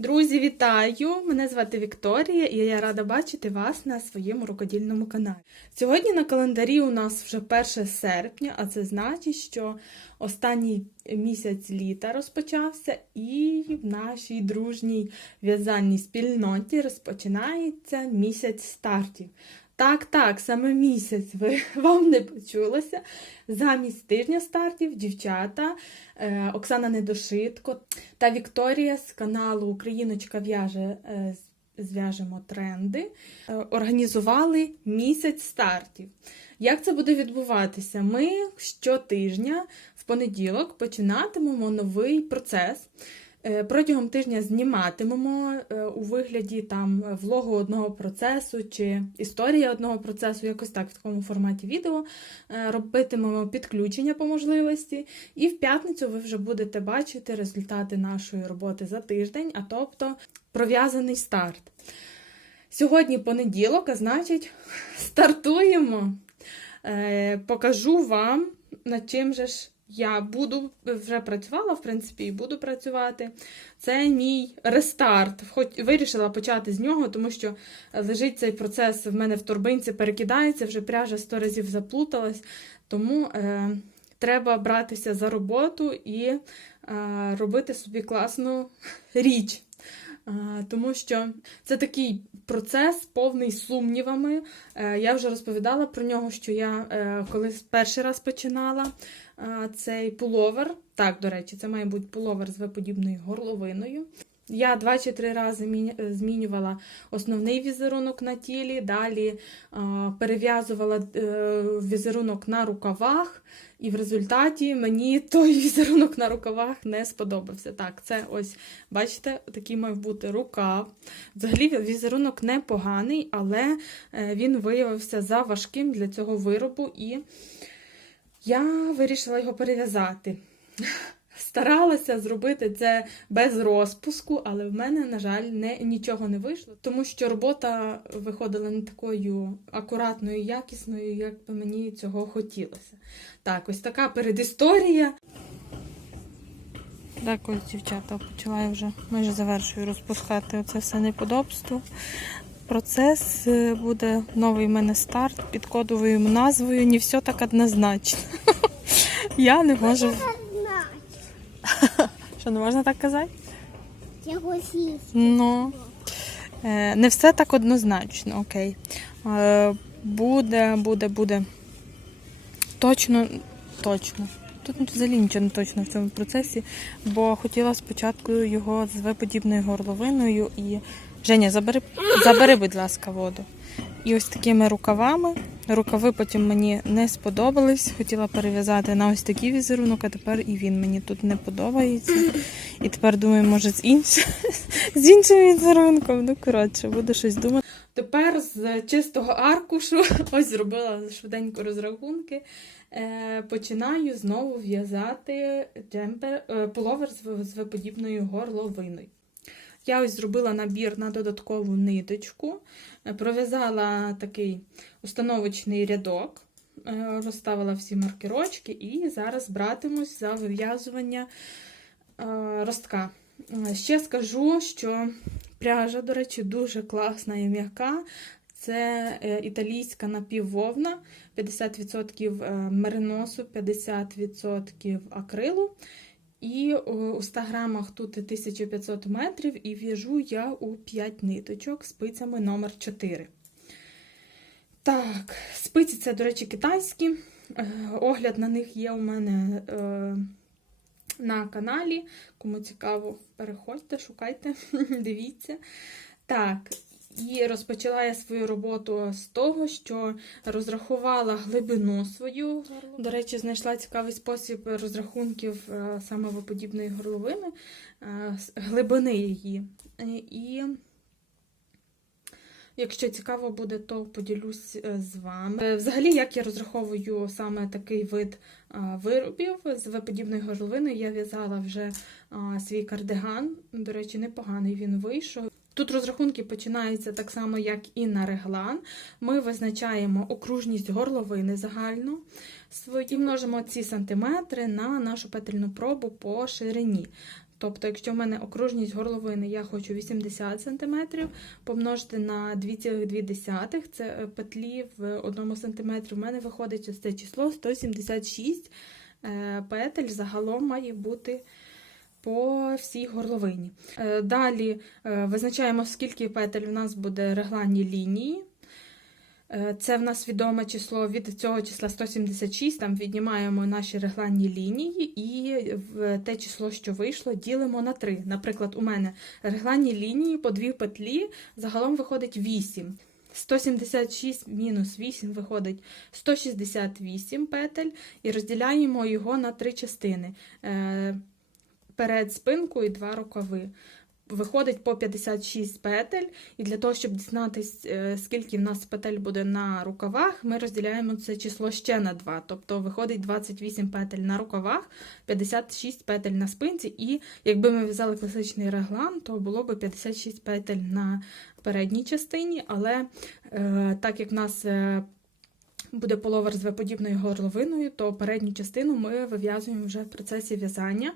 Друзі, вітаю! Мене звати Вікторія і я рада бачити вас на своєму рукодільному каналі. Сьогодні на календарі у нас вже 1 серпня, а це значить, що останній місяць літа розпочався, і в нашій дружній в'язальній спільноті розпочинається місяць стартів. Так, так, саме місяць ви вам не почулося. Замість тижня стартів дівчата е, Оксана Недошитко та Вікторія з каналу Україночка в'яже е, зв'яжемо тренди. е, Організували місяць стартів. Як це буде відбуватися? Ми щотижня в понеділок починатимемо новий процес. Е, Протягом тижня зніматимемо е, у вигляді там влогу одного процесу чи історія одного процесу, якось так в такому форматі відео. Е, Робитимемо підключення по можливості, і в п'ятницю ви вже будете бачити результати нашої роботи за тиждень, а тобто пров'язаний старт. Сьогодні понеділок, а значить, стартуємо. Е, Покажу вам, над чим же ж я буду вже працювала, в принципі, і буду працювати. Це мій рестарт. Хоч вирішила почати з нього, тому що лежить цей процес в мене в торбинці, перекидається, вже пряжа сто разів заплуталась. Тому е, треба братися за роботу і е, робити собі класну річ. Тому що це такий процес повний сумнівами. Е, Я вже розповідала про нього, що я е, коли перший раз починала цей пуловер. Так, до речі, це має бути пуловер з виподібною горловиною. Я два чи три рази е, змінювала основний візерунок на тілі, далі перев'язувала е, візерунок на рукавах, і в результаті мені той візерунок на рукавах не сподобався. Так, це ось, бачите, такий мав бути рукав. Взагалі візерунок непоганий, але е, він виявився за важким для цього виробу, і я вирішила його перев'язати. Старалася зробити це без розпуску, але в мене, на жаль, не, нічого не вийшло, тому що робота виходила не такою акуратною, якісною, як би мені цього хотілося. Так, ось така передісторія. Так, ось дівчата почала я вже майже завершую розпускати оце все неподобство. Процес е, буде новий в мене старт під кодовою назвою. Не все так однозначно. Я не можу. Що не можна так казати? Я хочу Ну, е, не все так однозначно, окей. Е, Буде, буде, буде. Точно, точно. Тут взагалі нічого не точно в цьому процесі, бо хотіла спочатку його з виподібною горловиною і. Женя, забери, забери, будь ласка, воду. І ось такими рукавами. Рукави потім мені не сподобались. Хотіла перев'язати на ось такий візерунок, а тепер і він мені тут не подобається. І тепер думаю, може, з іншим, з іншим візерунком. Ну, коротше, буду щось думати. Тепер з чистого аркушу, ось зробила швиденько розрахунки. Е, починаю знову в'язати джемпер, е, ви- з виподібною горловиною. Я ось зробила набір на додаткову ниточку, е, пров'язала такий установочний рядок, е, розставила всі маркерочки і зараз братимусь за вив'язування е, ростка. Ще скажу, що пряжа, до речі, дуже класна і м'яка. Це італійська напіввовна, 50% е, мериносу, 50% акрилу. І е, у 100 грамах тут 1500 метрів, і в'яжу я у 5 ниточок спицями номер 4. Так, спиці це, до речі, китайські. Е, Огляд на них є у мене е, на каналі. Кому цікаво, переходьте, шукайте, дивіться. Так, і розпочала я свою роботу з того, що розрахувала глибину свою. До речі, знайшла цікавий спосіб розрахунків е, саме виподібної горловини, е, глибини її. І якщо цікаво буде, то поділюсь е, з вами. Взагалі, як я розраховую саме такий вид виробів з виподібною горловиною, я в'язала вже свій кардиган. До речі, непоганий він вийшов. Тут розрахунки починаються так само, як і на реглан. Ми визначаємо окружність горловини загальну і множимо ці сантиметри на нашу петельну пробу по ширині. Тобто, якщо в мене окружність горловини, я хочу 80 см, помножити на 2,2 це е, петлі в 1 см, в мене виходить ось це число 176 е, петель загалом має бути по всій горловині. Е, Далі е, визначаємо, скільки петель в нас буде регланні лінії. Е, Це в нас відоме число від цього числа 176, там віднімаємо наші регланні лінії і те число, що вийшло, ділимо на 3. Наприклад, у мене регланні лінії по дві петлі загалом виходить 8. 176 мінус 8 виходить 168 петель, і розділяємо його на три частини. Е, Перед спинку і два рукави. Виходить по 56 петель, і для того, щоб дізнатись, е, скільки в нас петель буде на рукавах, ми розділяємо це число ще на 2. Тобто виходить 28 петель на рукавах, 56 петель на спинці, і якби ми в'язали класичний реглан, то було б 56 петель на передній частині, але е, так як в нас е, буде половер з V-подібною горловиною, то передню частину ми вив'язуємо вже в процесі в'язання.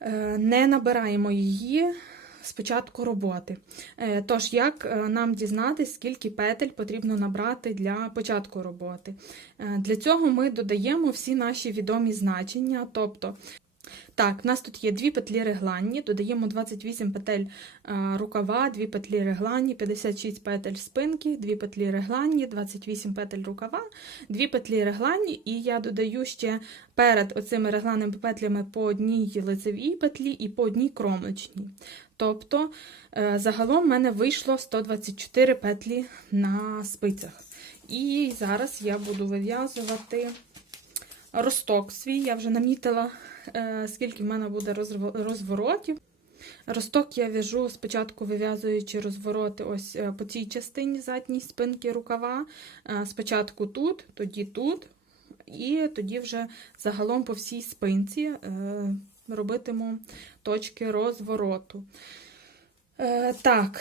Е, Не набираємо її з початку роботи. Е, Тож, як е, нам дізнатися, скільки петель потрібно набрати для початку роботи? Для цього ми додаємо всі наші відомі значення. Тобто, так, в нас тут є дві петлі регланні, додаємо 28 петель е, рукава, 2 петлі регланні, 56 петель спинки, 2 петлі регланні, 28 петель рукава, 2 петлі регланні, і я додаю ще перед оцими регланними петлями по одній лицевій петлі і по одній кромочній. Тобто, е, загалом в мене вийшло 124 петлі на спицях. І зараз я буду вив'язувати росток свій. Я вже намітила, скільки в мене буде розворотів. Росток я в'яжу спочатку вив'язуючи розвороти ось е, по цій частині задній спинки рукава. Е, Спочатку тут, тоді тут, і тоді вже загалом по всій спинці е, робитиму точки розвороту. Е, Так,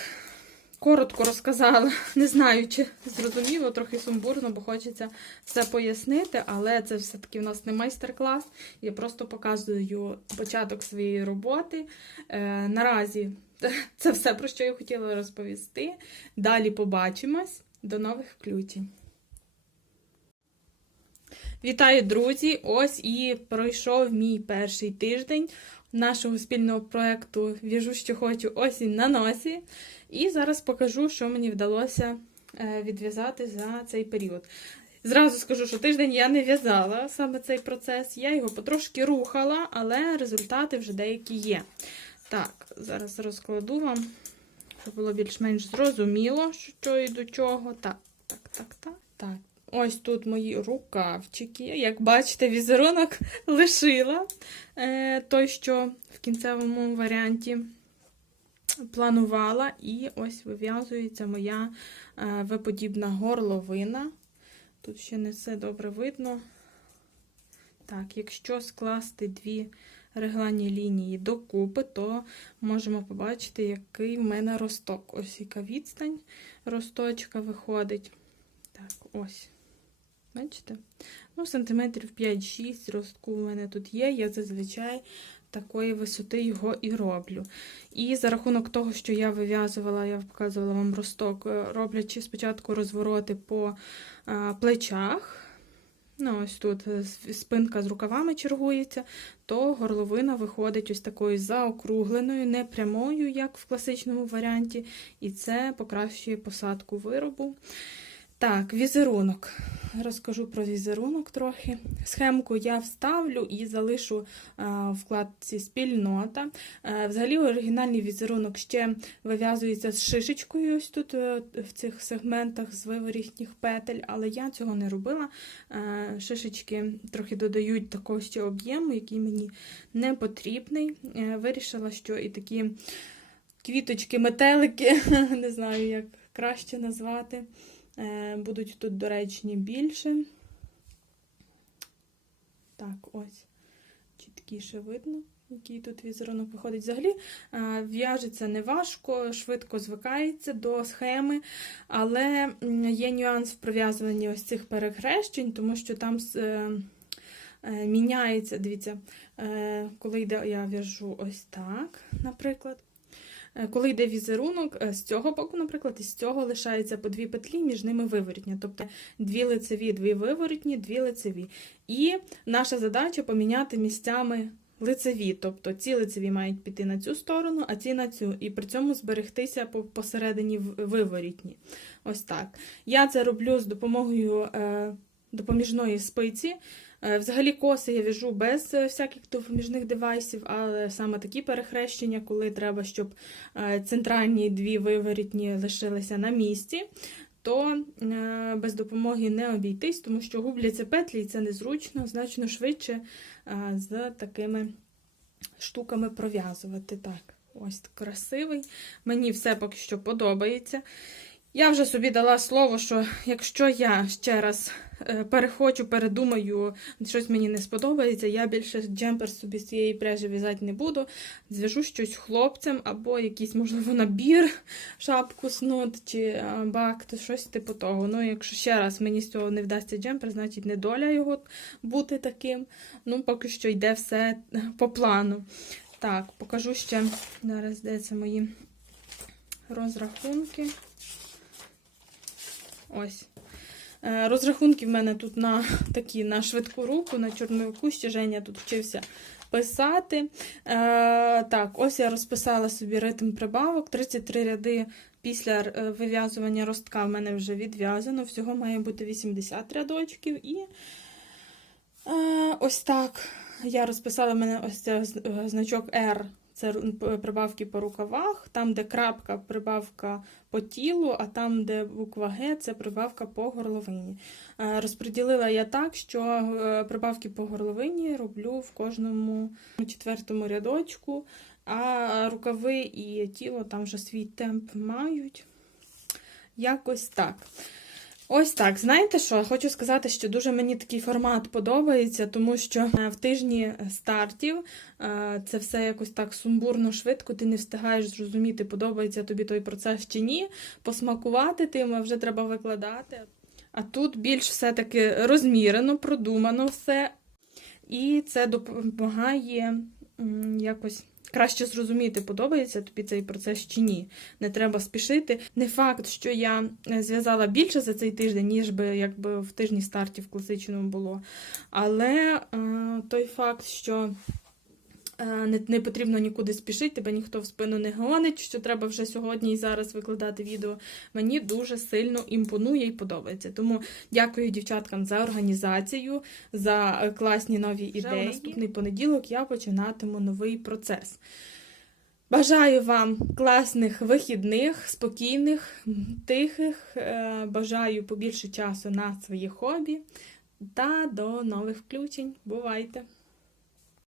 коротко розказала, не знаю, чи зрозуміло, трохи сумбурно, бо хочеться все пояснити, але це все-таки в нас не майстер-клас. Я просто показую початок своєї роботи. Е, наразі це все, про що я хотіла розповісти. Далі побачимось. До нових включень. Вітаю, друзі! Ось і пройшов мій перший тиждень нашого спільного проєкту В'яжу, що хочу осінь на носі. І зараз покажу, що мені вдалося е, відв'язати за цей період. Зразу скажу, що тиждень я не в'язала саме цей процес. Я його потрошки рухала, але результати вже деякі є. Так, зараз розкладу вам, щоб було більш-менш зрозуміло, що і до чого. Так, так, так, так. Так. Ось тут мої рукавчики. Як бачите, візерунок лишила е, той, що в кінцевому варіанті планувала. І ось вив'язується моя е, виподібна горловина. Тут ще не все добре видно. Так, якщо скласти дві регланні лінії докупи, то можемо побачити, який в мене росток. Ось яка відстань росточка виходить. Так, ось. Бачите? Ну, сантиметрів 5-6 ростку в мене тут є. Я зазвичай такої висоти його і роблю. І за рахунок того, що я вив'язувала, я показувала вам росток, е, роблячи спочатку розвороти по а, плечах. Ну, ось тут е, спинка з рукавами чергується, то горловина виходить ось такою заокругленою, не прямою, як в класичному варіанті, і це покращує посадку виробу. Так, візерунок. Розкажу про візерунок трохи. Схемку я вставлю і залишу в вкладці спільнота. Е, Взагалі, оригінальний візерунок ще вив'язується з шишечкою, ось тут е, в цих сегментах з виворітніх петель, але я цього не робила. Е, Шишечки трохи додають такого ще об'єму, який мені не потрібний. Е, Вирішила, що і такі квіточки, метелики, не знаю, як краще назвати. Е, Будуть тут доречні більше. Так, ось. Чіткіше видно, який тут візерунок виходить. Взагалі е, в'яжеться неважко, швидко звикається до схеми, але є нюанс в пров'язуванні ось цих перехрещень, тому що там е, міняється, дивіться, коли йде, я в'яжу ось так, наприклад. Е, Коли йде візерунок, е, з цього боку, наприклад, і з цього лишається по дві петлі, між ними виворітня. Тобто дві лицеві, дві виворітні, дві лицеві. І наша задача поміняти місцями лицеві. Тобто ці лицеві мають піти на цю сторону, а ці на цю. І при цьому зберегтися посередині виворітні. Ось так. Я це роблю з допомогою е, допоміжної спиці. Е, Взагалі коси я в'яжу без е, всяких допоміжних девайсів, але саме такі перехрещення, коли треба, щоб е, центральні дві виворітні лишилися на місці, то без допомоги не обійтись, тому що губляться петлі, і це незручно, значно швидше з такими штуками пров'язувати. Так, ось красивий. Мені все поки що подобається. Я вже собі дала слово, що якщо я ще раз е, перехочу, передумаю, щось мені не сподобається, я більше джемпер собі з цієї пряжі в'язати не буду. Зв'яжу щось хлопцям або якийсь, можливо, набір, шапку снуд чи е, бак, то щось типу того. Ну, якщо ще раз мені з цього не вдасться джемпер, значить не доля його бути таким. Ну, поки що йде все по плану. Так, покажу ще зараз, де це мої розрахунки. Ось. Е, Розрахунки в мене тут на такі на швидку руку, на чорновику. Ще Женя тут вчився писати. Е, так, ось я розписала собі ритм прибавок. 33 ряди після е, вив'язування ростка в мене вже відв'язано. Всього має бути 80 рядочків. І е, ось так я розписала в мене ось цей е, значок R. Це прибавки по рукавах, там, де крапка, прибавка по тілу, а там, де буква Г, це прибавка по горловині. Е, Розподілила я так, що е, прибавки по горловині роблю в кожному четвертому рядочку, а рукави і тіло там вже свій темп мають. Якось так. Ось так. Знаєте що? Хочу сказати, що дуже мені такий формат подобається, тому що е, в тижні стартів е, це все якось так сумбурно, швидко, ти не встигаєш зрозуміти, подобається тобі той процес чи ні, посмакувати тим, а вже треба викладати. А тут більш все-таки розмірено, продумано все, і це допомагає якось. Краще зрозуміти, подобається тобі цей процес чи ні. Не треба спішити. Не факт, що я е, зв'язала більше за цей тиждень, ніж би якби в тижні стартів класичному було. Але е, той факт, що не, не потрібно нікуди спішити, тебе ніхто в спину не гонить, що треба вже сьогодні і зараз викладати відео, мені дуже сильно імпонує і подобається. Тому дякую дівчаткам за організацію, за е, класні нові ідеї. Вже у наступний понеділок я починатиму новий процес. Бажаю вам класних вихідних, спокійних, тихих. Е, Бажаю побільше часу на свої хобі та до нових включень. Бувайте!